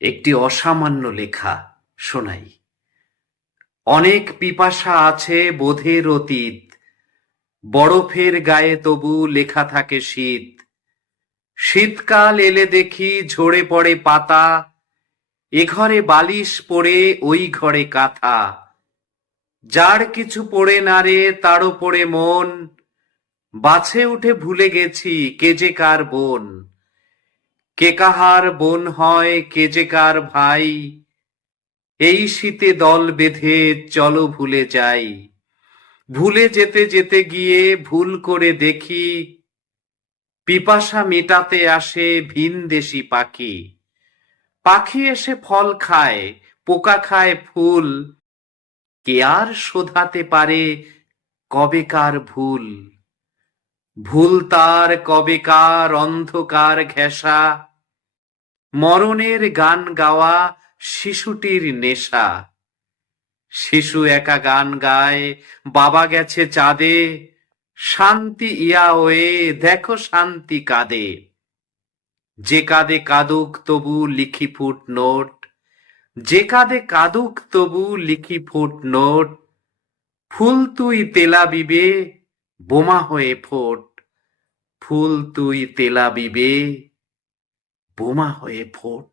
একটি অসামান্য লেখা শোনাই। অনেক পিপাসা আছে বোধের অতীত। বরফের গায়ে তবু লেখা থাকে শীত। শীতকাল এলে দেখি ঝরে পড়ে পাতা। এ ঘরে বালিশ পড়ে, ওই ঘরে কাঁথা। যার কিছু পড়ে না রে, তারও পড়ে মন। বাছে উঠে ভুলে গেছি কে যে কার বোন। কে কাহার বোন হয়, কে যে কার ভাই? এই শীতে দল বেঁধে চলো ভুলে যাই। ভুলে যেতে যেতে গিয়ে ভুল করে দেখি, পিপাসা মেটাতে আসে ভিনদেশি পাখি। পাখি এসে ফল খায়, পোকা খায় ফুল। কে আর শোধাতে পারে কবেকার ভুল? ভুল তার কবেকার অন্ধকার ঘেঁষা। মরণের গান গাওয়া শিশুটির নেশা। শিশু একা গান গায়, বাবা গেছে চাঁদে। শান্তি ইয়া ওয়ে দেখো শান্তি কাঁদে। যে কাঁদে কাদুক তবু লিখি ফুট নোট। যে কাঁদে কাদুক তবু লিখি ফুট নোট। ফুল তুই তেলা বিবে, বোমা হয়ে ফোট। ফুল তুই তেলা বিবে। বোমা হয়ে ফোট